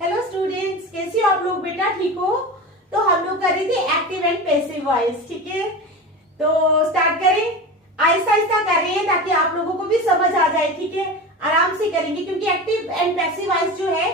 Hello students, कैसे हो आप लोग? बेटा ठीक हो? तो हम लोग कर रहे थे एक्टिव एंड पैसिव वॉइस। ठीक है, तो स्टार्ट करें। आहिस्ता आहिस्ता कर रहे हैं ताकि आप लोगों को भी समझ आ जाए। ठीक है, आराम से करेंगे क्योंकि एक्टिव एंड पैसिव वॉइस जो है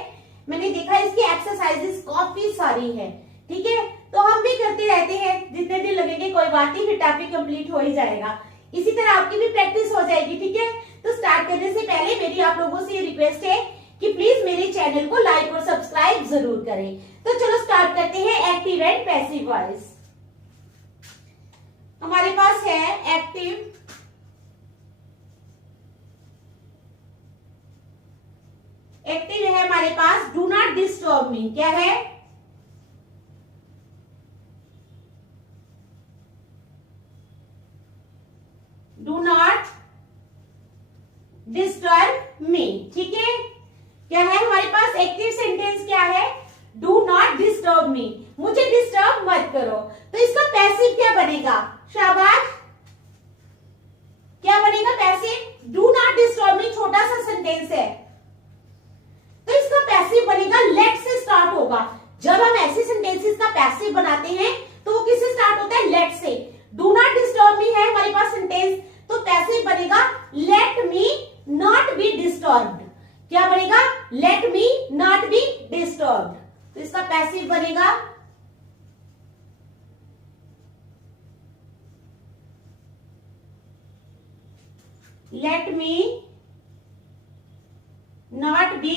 मैंने देखा इसकी एक्सरसाइजेस काफी सारी है। ठीक है, तो हम भी करते रहते हैं, जितने दिन लगेंगे कोई बात नहीं, फिर टॉपिक कंप्लीट हो ही जाएगा। इसी तरह आपकी भी प्रैक्टिस हो जाएगी। ठीक है, तो स्टार्ट करने से पहले मेरी आप लोगों से ये रिक्वेस्ट है कि प्लीज मेरे चैनल को लाइक और सब्सक्राइब जरूर करें। तो चलो स्टार्ट करते हैं एक्टिव एंड पैसिव वॉइस। हमारे पास है एक्टिव है हमारे पास डू नॉट डिस्टर्ब मी। क्या है? Do not disturb me. ठीक है, क्या है हमारे पास? एक्टिव सेंटेंस क्या है? डू नॉट डिस्टर्ब मी, मुझे डिस्टर्ब मत करो। तो इसका पैसिव क्या बनेगा? शाबाश, क्या बनेगा passive? Do not disturb me छोटा सा सेंटेंस है, तो इसका पैसिव बनेगा लेट से स्टार्ट होगा। जब हम ऐसे सेंटेंसेस का पैसिव बनाते हैं तो वो किससे स्टार्ट होता है? लेट से। डू नॉट डिस्टर्ब मी है हमारे पास सेंटेंस, तो पैसिव बनेगा late me not be disturbed. क्या बनेगा? Late me not be disturbed. तो इसका पैसिव बनेगा late me not be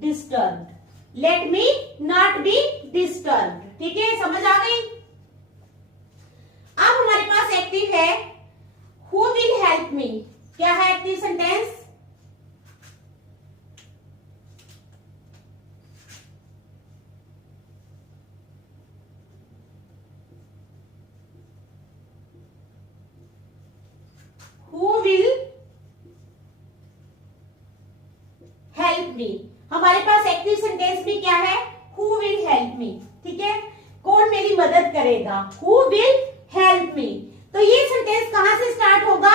disturbed. Late me not be disturbed. ठीक है, समझ आ गई? अब हमारे पास एक्टिव है हु विल हेल्प मी। क्या है active sentence? Who will help me. हमारे पास एक्टिव सेंटेंस में क्या है? Who will help me. ठीक है, कौन मेरी मदद करेगा? Who will help me. तो ये सेंटेंस कहां से स्टार्ट होगा?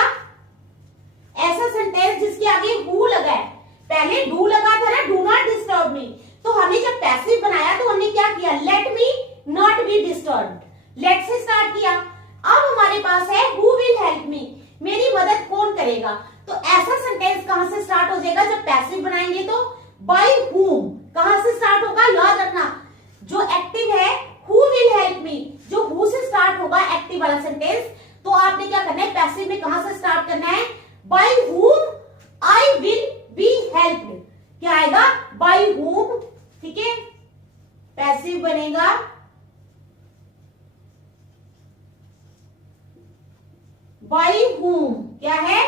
ऐसा सेंटेंस जिसके आगे हु लगा है। पहले डू लगा था ना, डू नॉट डिस्टर्ब मी, तो हमने जब पैसिव बनाया तो हमने क्या किया? Let me not be disturbed, let से स्टार्ट किया। अब हमारे पास है हु विल हेल्प मी, मेरी मदद कौन करेगा। तो ऐसा सेंटेंस कहां से स्टार्ट हो जाएगा जब पैसिव बनाएंगे? तो बाय whom कहां से स्टार्ट होगा? याद रखना, जो एक्टिव है हु विल हेल्प मी, जो हु से स्टार्ट होगा एक्टिव वाला सेंटेंस, तो आपने क्या करना है? पैसिव में कहां से स्टार्ट करना है? By whom I will be helped. क्या आएगा? By whom। ठीक है, पैसिव बनेगा बाय whom। क्या है?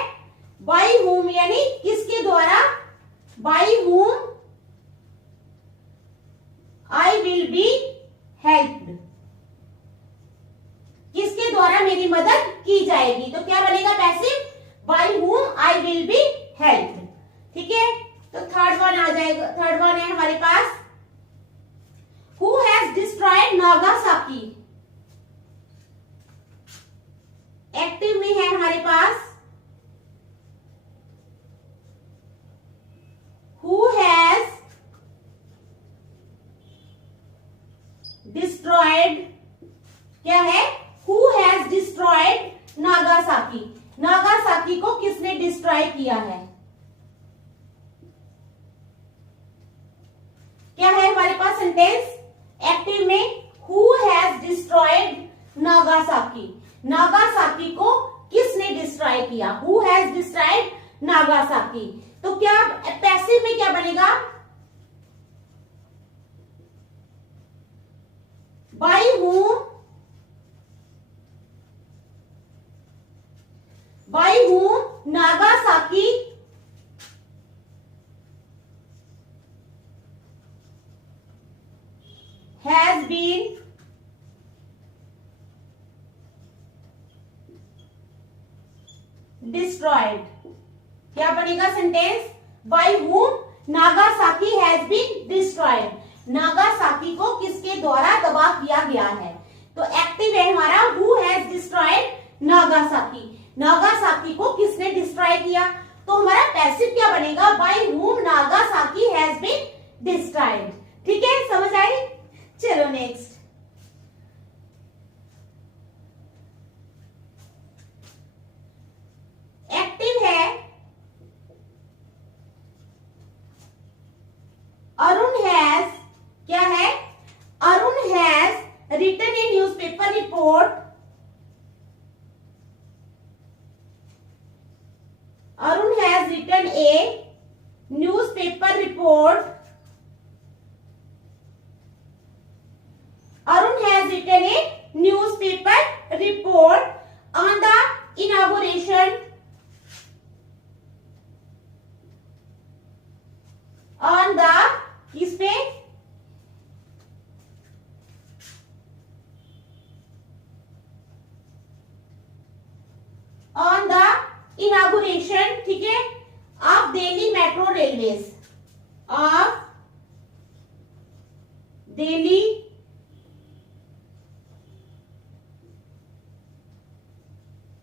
बाय whom यानी किसके द्वारा? By whom I will be helped, किसके द्वारा मेरी मदद की जाएगी। तो क्या बनेगा passive? By whom I will be helped. ठीक है, तो थर्ड वन आ जाएगा। थर्ड वन है हमारे पास who has destroyed Nagasaki. Active में है हमारे पास हु हैज डिस्ट्रॉयड। क्या है? Who has destroyed Nagasaki, Nagasaki को किसने डिस्ट्रॉय किया है? क्या है हमारे पास सेंटेंस एक्टिव में? Who has destroyed Nagasaki, Nagasaki को किसने डिस्ट्रॉय किया? Who has destroyed Nagasaki. तो क्या पैसिव में क्या बनेगा? By whom Nagasaki has been destroyed। क्या बनेगा sentence? By whom Nagasaki has been destroyed, Nagasaki को किसके द्वारा तबाह किया गया है। तो एक्टिव है हमारा who has destroyed Nagasaki, Nagasaki को किसने डिस्ट्रॉय किया? तो हमारा पैसिव क्या बनेगा, by whom Nagasaki has been destroyed. ठीक है, समझ आई। चलो नेक्स्ट, एक्टिव है अरुण हैज, क्या है, Arun has written a newspaper report, Arun has written a newspaper report. Arun has written a newspaper report on the inauguration on the किस पे, on the inauguration, ठीक है, of Delhi metro railways, of Delhi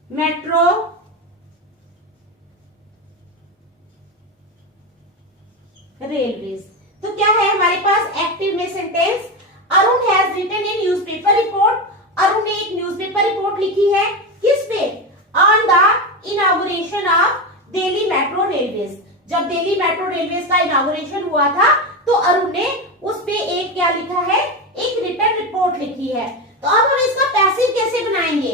metro railways. तो क्या है हमारे पास active में sentence, Arun has written a newspaper report, Arun ने एक न्यूज़पेपर रिपोर्ट लिखी है, किस पे, on the inauguration of Delhi metro railways. जब दिल्ली मेट्रो रेलवेज का इनागुरेशन हुआ था तो अरुण ने उस पे एक क्या लिखा है, एक रिटन रिपोर्ट लिखी है। तो अब हम इसका पैसिव कैसे बनाएंगे,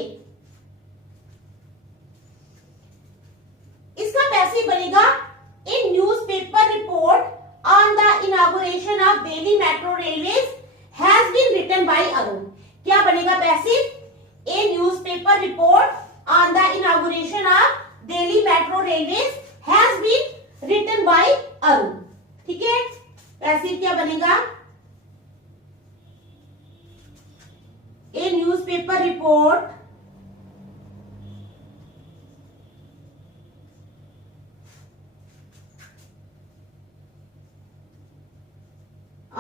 इसका पैसिव बनेगा a newspaper report on the inauguration of Delhi metro railways has been written by Arun. क्या बनेगा passive, a newspaper report on the inauguration of Delhi Metro Railways has been written by Arun। ठीक है, passive क्या बनेगा, a newspaper report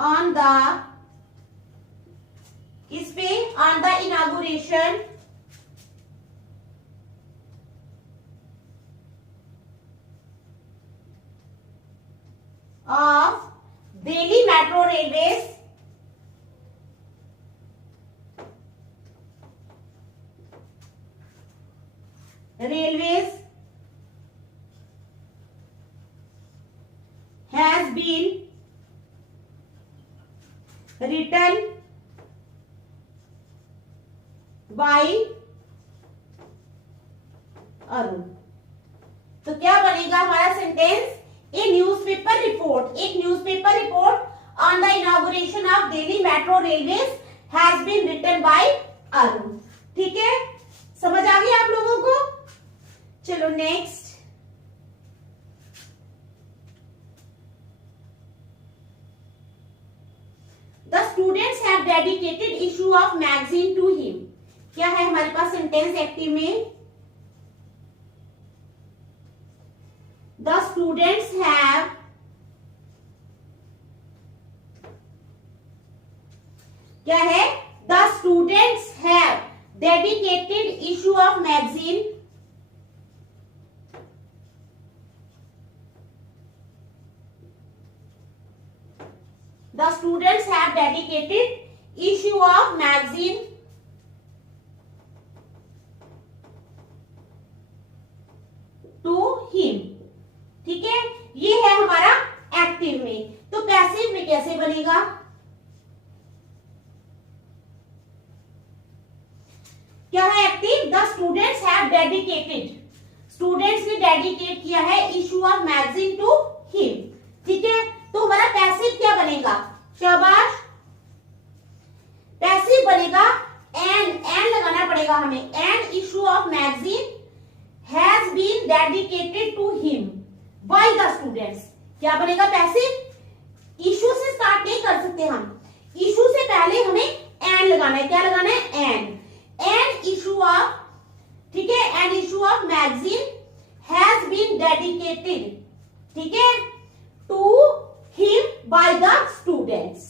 on the, किस पे, on the inauguration of Delhi Metro Railways has been written by Arun. तो क्या बनेगा हमारा सेंटेंस, ए न्यूज़पेपर रिपोर्ट, एक newspaper report on the inauguration of Delhi metro railways has been written by Arun. ठीक है, समझ आ गई आप लोगों को। चलो next, the students have dedicated issue of magazine to him. क्या है हमारे पास सेंटेंस एक्टिव में, the students have क्या है, the students have dedicated issue of magazine the students have dedicated issue of magazine to him। ठीक है, ये है हमारा एक्टिव में। तो पैसिव में कैसे बनेगा, क्या है active, the students have dedicated, students ने डेडिकेट किया है issue of magazine to him. ठीक है, तो हमारा पैसिव क्या बनेगा, शाबाश, पैसिव बनेगा एन लगाना पड़ेगा हमें, an issue of magazine has been dedicated to him by the students. क्या बनेगा पैसिव, इशू से स्टार्ट नहीं कर सकते हम, इशू से पहले हमें एन लगाना है। क्या लगाना है, एन इशू ऑफ, ठीक है, an issue of magazine has been dedicated, ठीक है, to him by the students.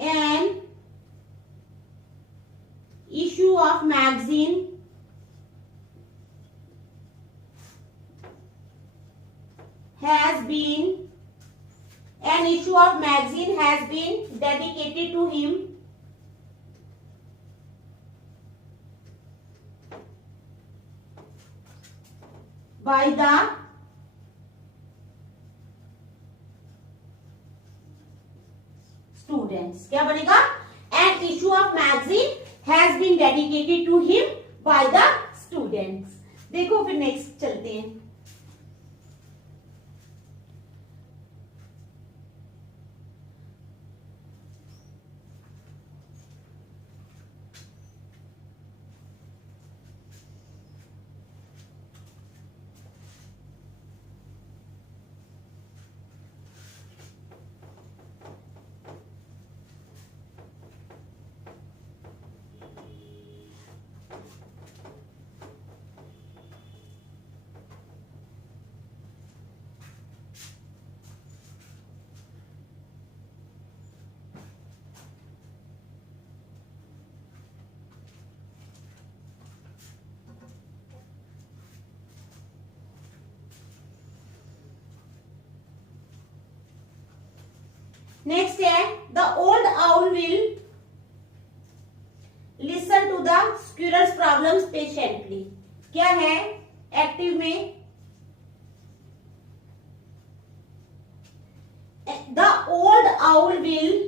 An issue of magazine been an issue of magazine has been dedicated to him by the students. क्या बनेगा? An issue of magazine has been dedicated to him by the students. देखो फिर next चलते हैं. Next है the old owl will listen to the squirrels problems patiently. क्या है active में? The old owl will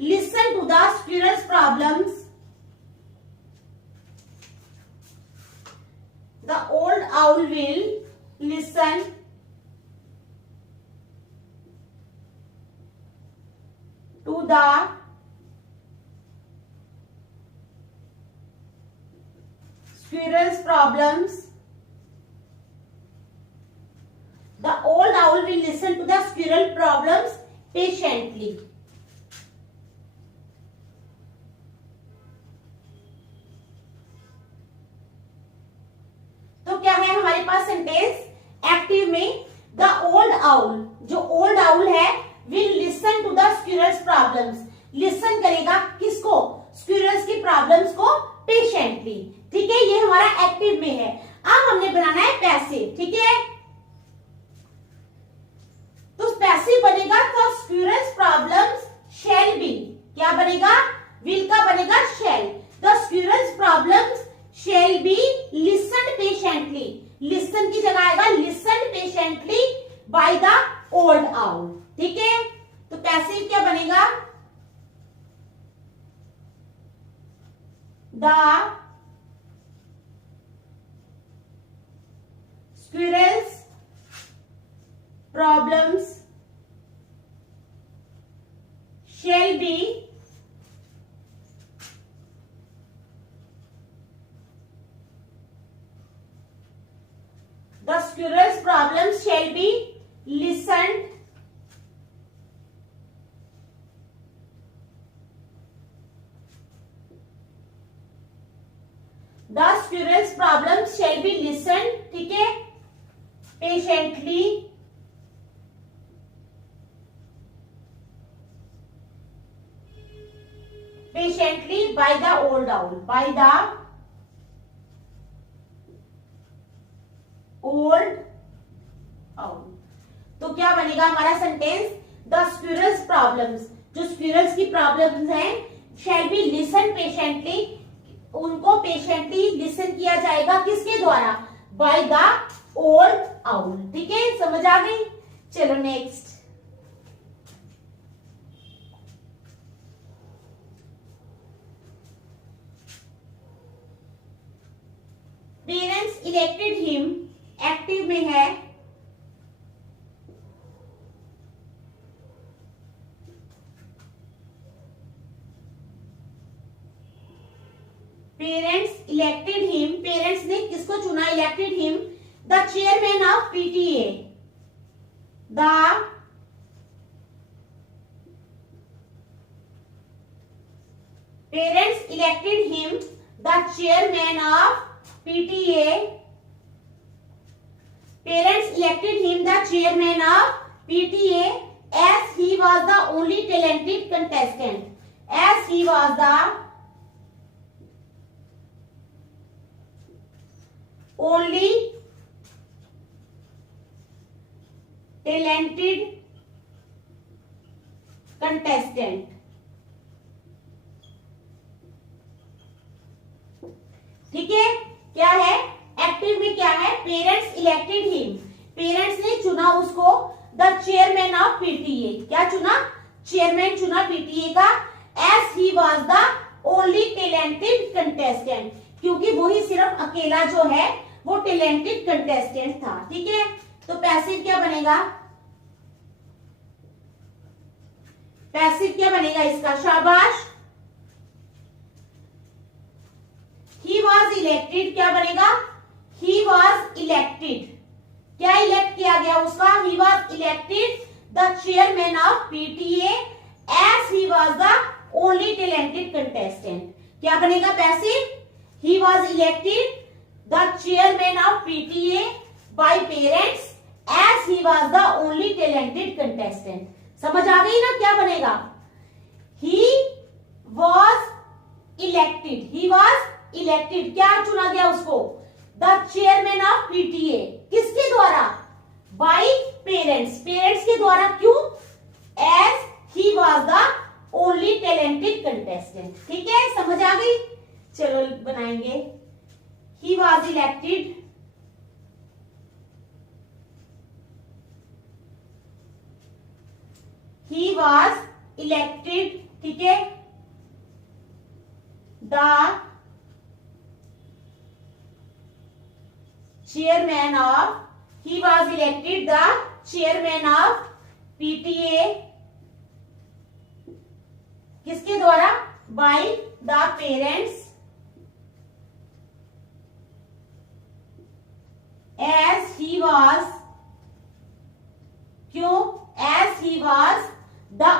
listen to the squirrels problems. The old owl will listen to the squirrel's problems. The old owl will listen to the squirrel problems patiently. तो क्या है हमारे पास sentence active में? The old owl, जो old owl है, will listen to the squirrels problems. Listen करेगा किसको? स्क्विरल्स की प्रॉब्लम्स को पेशेंटली. ठीक है, ये हमारा एक्टिव में है. अब हमने बनाना है पैसिव. ठीक है, तो पैसिव बनेगा तो स्क्विरल्स प्रॉब्लम्स शैल बी. क्या बनेगा? विल का बनेगा shall. The squirrels problems shall be listened patiently. listen की जगह आएगा listened patiently by the old owl. ठीक है, तो पैसिव क्या बनेगा? The squirrels problems shall be The squirrel's problems shall be listened The squirrel's problems shall be listened. ठीक है, patiently by the old owl. By the old owl. तो क्या बनेगा हमारा सेंटेंस? द स्क्विरल्स प्रॉब्लम्स, जो squirrels की problems हैं, shall be listen patiently. उनको पेशेंटली लिसन किया जाएगा किसके द्वारा? By the old owl. ठीक है, समझ आ गई? चलो next. Parents elected him active में है. Parents elected him. पेरेंट्स ने किसको चुना? Elected him the chairman of PTA. The parents elected him the chairman of PTA. Parents elected him the chairman of PTA as he was the only talented contestant. As he was the only talented contestant. ठीक है, क्या है active में, क्या है parents elected him, parents ने चुना उसको द चेयरमैन ऑफ पीटीए, क्या चुना, चेयरमैन चुना पीटीए का, as he was the only talented contestant, क्योंकि वो ही सिर्फ अकेला जो है वो टैलेंटेड कंटेस्टेंट था। ठीक है, तो पैसिव क्या बनेगा, पैसिव क्या बनेगा इसका, शाबाश, ही वॉज इलेक्टेड, क्या बनेगा, ही वॉज इलेक्टेड, क्या इलेक्ट किया गया उसका, he was elected the chairman of PTA as he was the only talented contestant, क्या बनेगा passive, he was elected the chairman of PTA by parents as he was the only talented contestant. समझ आ गई ना क्या बनेगा, he was elected, he was elected, क्या चुना गया उसको, द चेयरमैन ऑफ पीटीए, किसके द्वारा, बाय पेरेंट्स, पेरेंट्स के द्वारा, क्यों, as he was the only talented contestant. ठीक है, समझ आ गई, चलो बनाएंगे, he was elected he was elected, ठीक है, the chairman of, he was elected the chairman of PTA, किसके द्वारा, by the parents as he was, क्यों, as he was the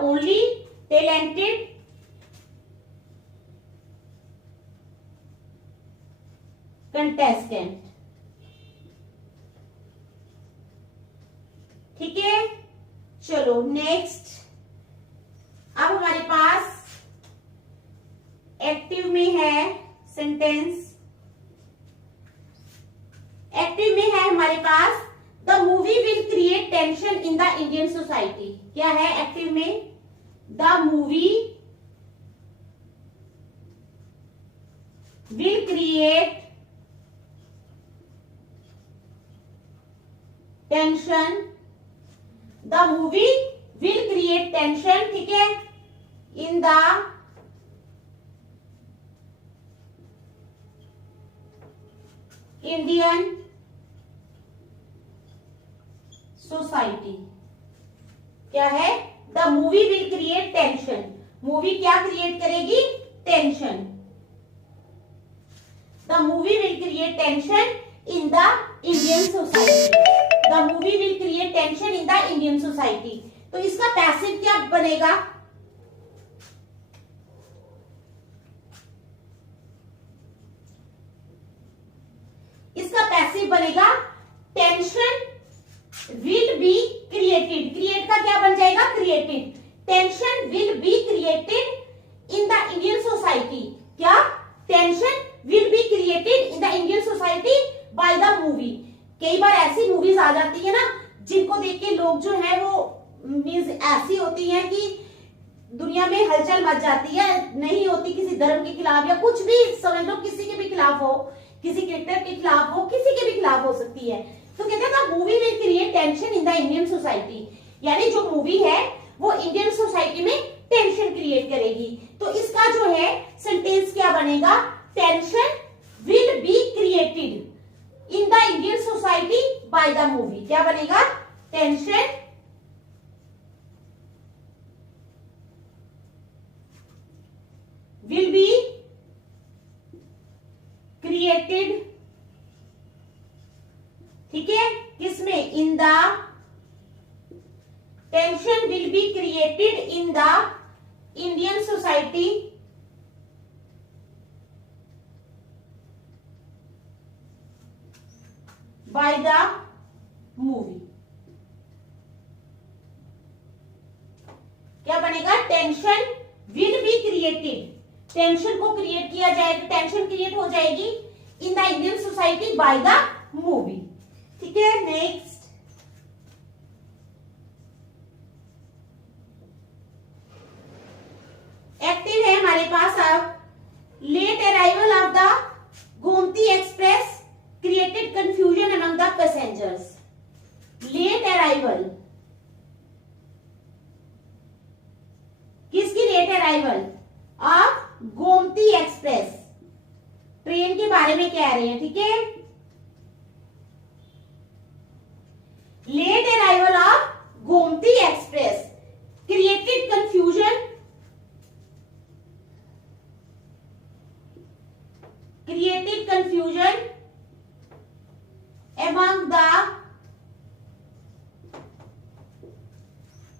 only talented contestant। ठीक है, चलो नेक्स्ट, अब हमारे पास एक्टिव में है सेंटेंस, एक्टिव में है हमारे पास, the movie will create tension in the Indian society, क्या है एक्टिव में, the movie will create tension, the movie will create tension, ठीक है, इन द इंडियन सोसाइटी, क्या है, the movie will create tension, movie क्या क्रिएट करेगी, tension, the movie will create tension in the Indian society, the movie will create tension in the Indian society. तो इसका passive क्या बनेगा, इसका passive बनेगा tension will be created, create का क्या बन जाएगा, created, tension will be created in the Indian society, क्या, tension will be created in the Indian society by the movie. कई बार ऐसी मूवीज आ जाती है ना जिनको देख के लोग जो है वो मीन्स ऐसी होती है कि दुनिया में हलचल मच जाती है, नहीं होती किसी धर्म के खिलाफ या कुछ भी, समझ लो किसी के भी खिलाफ हो, किसी कैरेक्टर के खिलाफ हो, किसी के भी खिलाफ हो सकती है। तो कहते हैं ना movie will create tension in the Indian society, यानी जो मूवी है वो इंडियन सोसाइटी में टेंशन क्रिएट करेगी। तो इसका जो है सेंटेंस क्या बनेगा, tension will be created in the Indian society by the movie, क्या बनेगा, टेंशन विल बी क्रिएटेड, ठीक है, किसमें, in the, tension will be created in the Indian society by the movie, क्या बनेगा, tension will be created, tension को create किया जाएगा, टेंशन क्रिएट हो जाएगी in the Indian society by the movie. ठीक है, नेक्स्ट एक्टिव है हमारे पास अब, late arrival of the Gomti express created confusion among the passengers. Late arrival, किसकी late arrival? Of Gomti Express, train के बारे में कह रहे हैं। ठीक है, late arrival of Gomti express created confusion, created confusion among the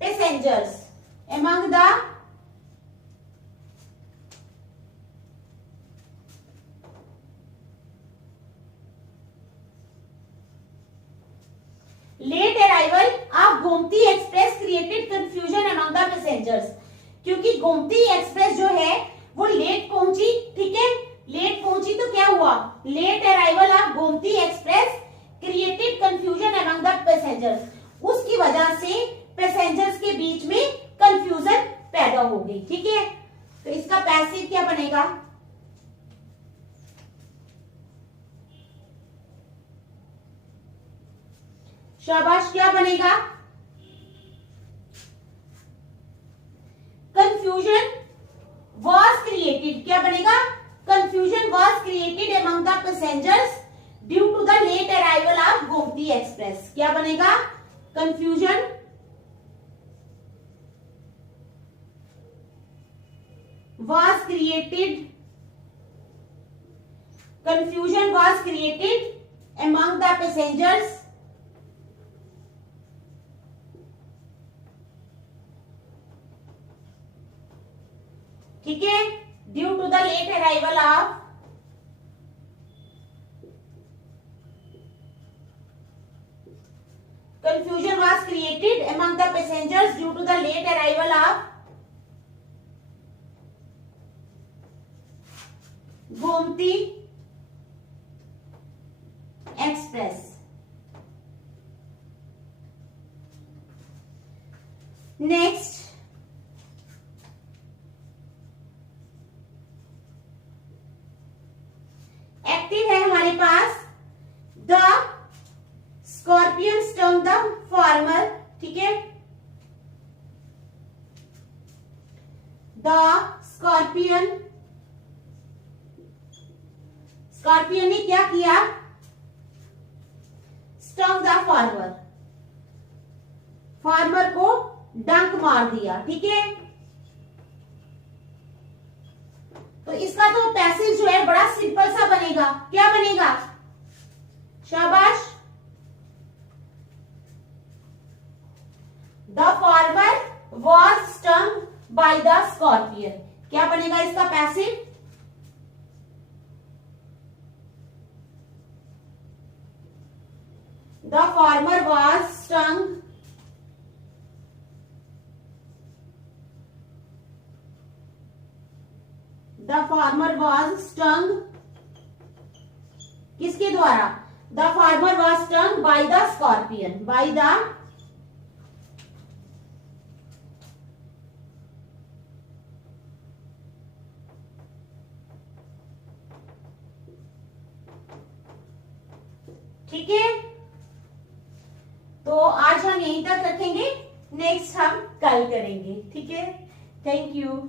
passengers, among the late arrival of Gomti express created confusion among the passengers, क्योंकि गोमती एक्सप्रेस जो है वो लेट पहुंची। ठीक है, लेट पहुंची तो क्या हुआ? Late arrival of Gomti express created confusion among the passengers, उसकी वजह से पैसेंजर्स के बीच में कंफ्यूजन पैदा हो गई। ठीक है, तो इसका पैसिव क्या बनेगा? शाबाश, क्या बनेगा? कंफ्यूजन वॉज क्रिएटेड, क्या बनेगा? Confusion was created among the passengers due to the late arrival of Gomti Express. क्या बनेगा? Confusion was created. Confusion was created among the passengers ठीक है, due to the late arrival of confusion was created among the passengers due to the late arrival of Gomti Express. Next, active है हमारे पास the scorpion stung the farmer. ठीक है, the scorpion, scorpion ने क्या किया? स्टंग द फार्मर, फार्मर को डंक मार दिया। ठीक है, तो इसका तो पैसिव जो है बड़ा सिंपल सा बनेगा। क्या बनेगा? शाबाश, the farmer was stung by the scorpion. क्या बनेगा इसका passive? The farmer was stung The farmer was stung, किसके द्वारा? The farmer was stung by the scorpion, by the ठीक है, तो आज हम यहीं तक रखेंगे, नेक्स्ट हम कल करेंगे। ठीक है, थैंक यू।